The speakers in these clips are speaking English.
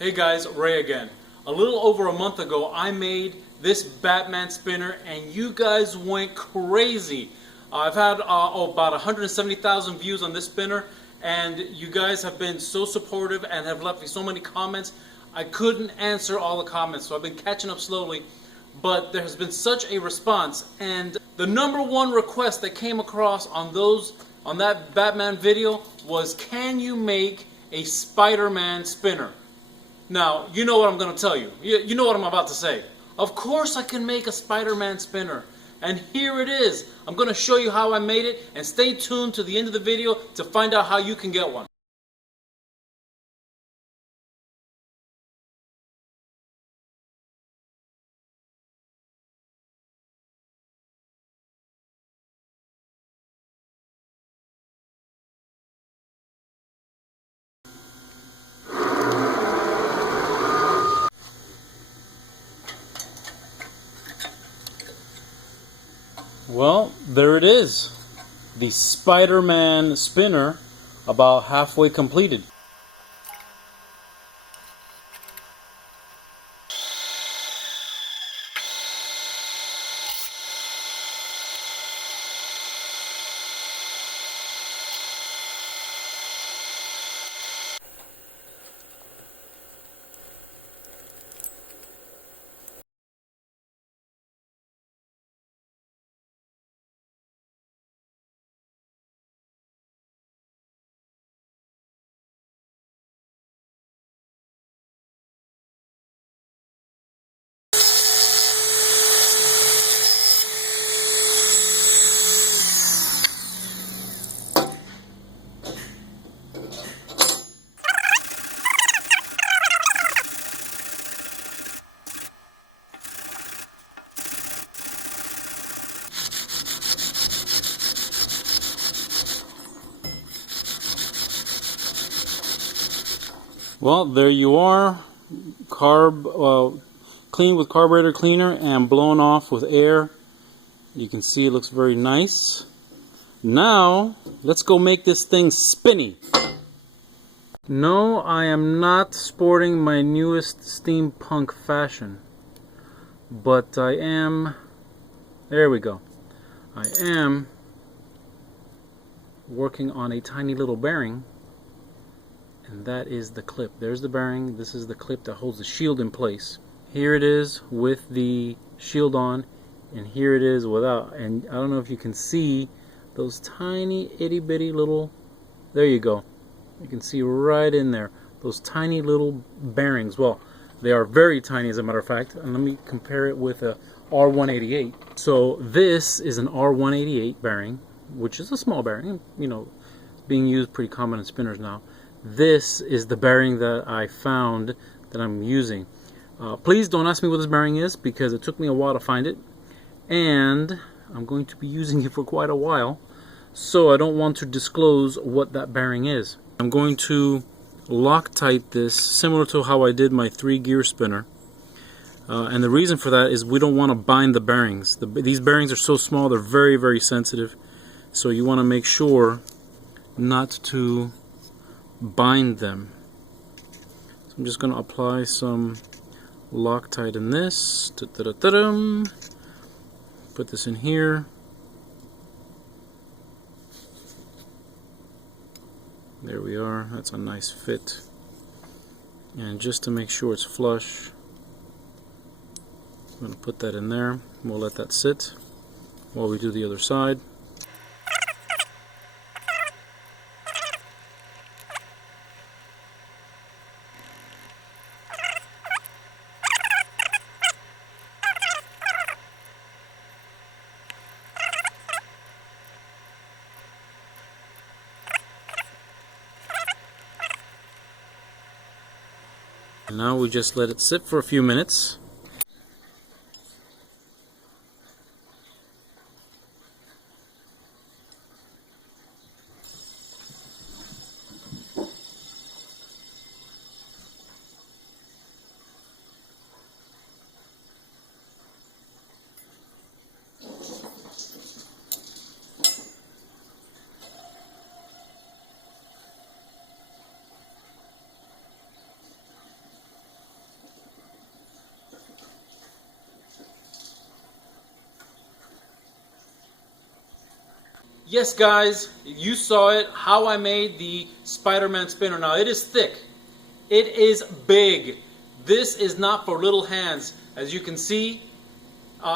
Hey guys, Ray again. A little over a month ago I made this Batman spinner and you guys went crazy. I've had about 170,000 views on this spinner and you guys have been so supportive and have left me so many comments. I couldn't answer all the comments, so I've been catching up slowly, but there has been such a response, and the #1 request that came across on that Batman video was, can you make a Spider-Man spinner? Now, you know what I'm going to tell you. You know what I'm about to say. Of course I can make a Spider-Man spinner. And here it is. I'm going to show you how I made it, and stay tuned to the end of the video to find out how you can get one. Well, there it is. The Spider-Man spinner, about halfway completed. Well, there you are, cleaned with carburetor cleaner and blown off with air. You can see it looks very nice. Now, let's go make this thing spinny. No, I am not sporting my newest steampunk fashion, but I am, there we go, I am working on a tiny little bearing. And that is the clip. There's the bearing. This is the clip that holds the shield in place. Here it is with the shield on, and here it is without. And I don't know if you can see those tiny itty bitty little, there you go. You can see right in there those tiny little bearings. Well, they are very tiny, as a matter of fact. And let me compare it with a R188. So this is an R188 bearing, which is a small bearing. You know, it's being used pretty common in spinners now. This is the bearing that I found that I'm using. Please don't ask me what this bearing is, because it took me a while to find it, and I'm going to be using it for quite a while, so I don't want to disclose what that bearing is. I'm going to Loctite this similar to how I did my 3-gear spinner, and the reason for that is we don't want to bind the bearings. These bearings are so small, they're very, very sensitive, so you want to make sure not to bind them. So I'm just going to apply some Loctite in this. Put this in here. There we are. That's a nice fit. And just to make sure it's flush, I'm going to put that in there. We'll let that sit while we do the other side. And now we just let it sit for a few minutes. Yes guys, you saw it, how I made the Spider-Man spinner. Now it is thick, it is big. This is not for little hands. As you can see,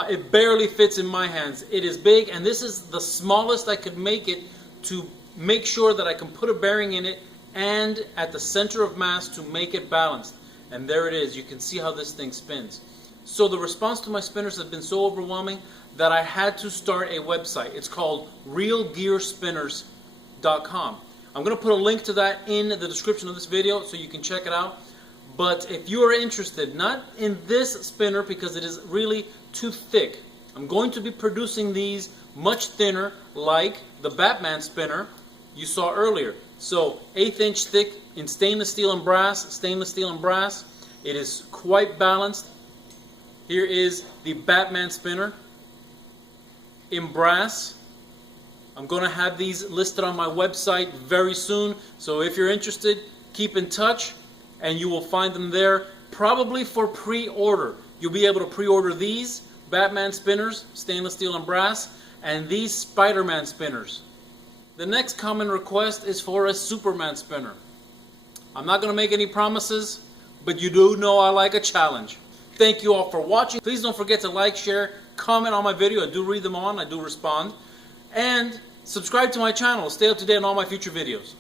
it barely fits in my hands. It is big, and this is the smallest I could make it to make sure that I can put a bearing in it and at the center of mass to make it balanced. And there it is. You can see how this thing spins. So the response to my spinners has been so overwhelming that I had to start a website. It's called realgearspinners.com. I'm going to put a link to that in the description of this video so you can check it out. But if you are interested, not in this spinner because it is really too thick, I'm going to be producing these much thinner like the Batman spinner you saw earlier. So 1/8 inch thick in stainless steel and brass, It is quite balanced. Here is the Batman spinner in brass. I'm going to have these listed on my website very soon. So if you're interested, keep in touch and you will find them there, probably for pre-order. You'll be able to pre-order these Batman spinners, stainless steel and brass, and these Spider-Man spinners. The next common request is for a Superman spinner. I'm not going to make any promises, but you do know I like a challenge. Thank you all for watching. Please don't forget to like, share, comment on my video. I do read them on, I do respond. And subscribe to my channel. Stay up to date on all my future videos.